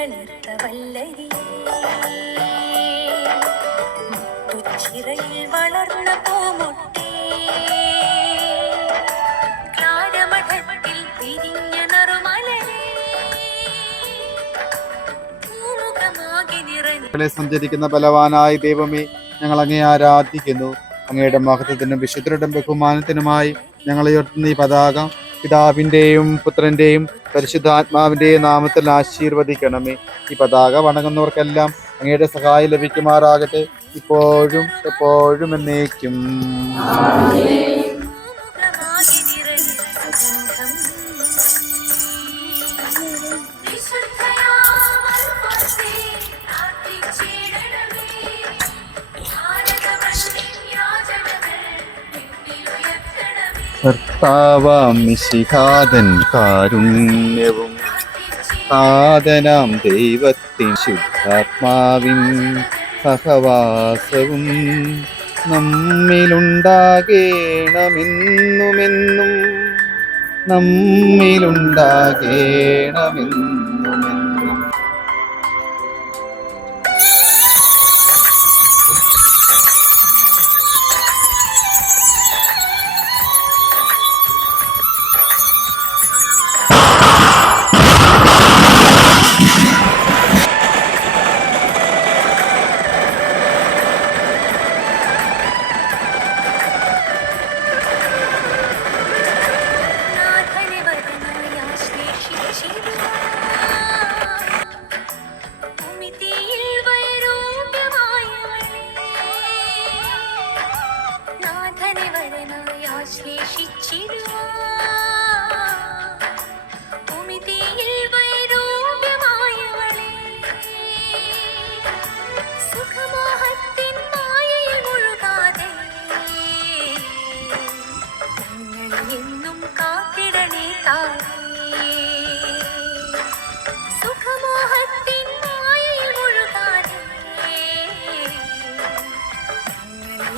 തളിർത്ത വല്ലരിയേ മുത്തുച്ചിറയിൽ വളർന്ന പൂമൊട്ടേ ക്ലാരമഠത്തിൽ പിരിഞ്ഞ നറുമലരേ പൂമുഖമാകെ നിറഞ്ഞ സഞ്ചരിക്കുന്ന ബലവാനായ ദൈവമേ, ഞങ്ങൾ അങ്ങേ ആരാധിക്കുന്നു. അങ്ങയുടെ മഹത്വത്തിനും വിശുദ്ധരുടെ ബഹുമാനത്തിനുമായി ഞങ്ങൾ ഉയർത്തുന്ന ഈ പതാക പിതാവിൻ്റെയും പുത്രൻ്റെയും പരിശുദ്ധാത്മാവിൻ്റെയും നാമത്തിൽ ആശീർവദിക്കണമേ. ഈ പതാക വണങ്ങുന്നവർക്കെല്ലാം അങ്ങയുടെ സഹായം ലഭിക്കുമാറാകട്ടെ, ഇപ്പോഴും എപ്പോഴും എന്നേക്കും. കർത്താവാം മിശിഹാതൻ കാരുണ്യവും ആദനാം ദൈവത്തിൻ ശുദ്ധാത്മാവിൻ സഹവാസവും നമ്മിലുണ്ടാകേണമെന്നുമെന്നും നമ്മിലുണ്ടാകേണമെന്നുമെന്നും.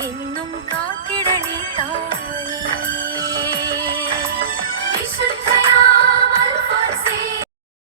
എന്നും കാത്തിടണേ തായേ.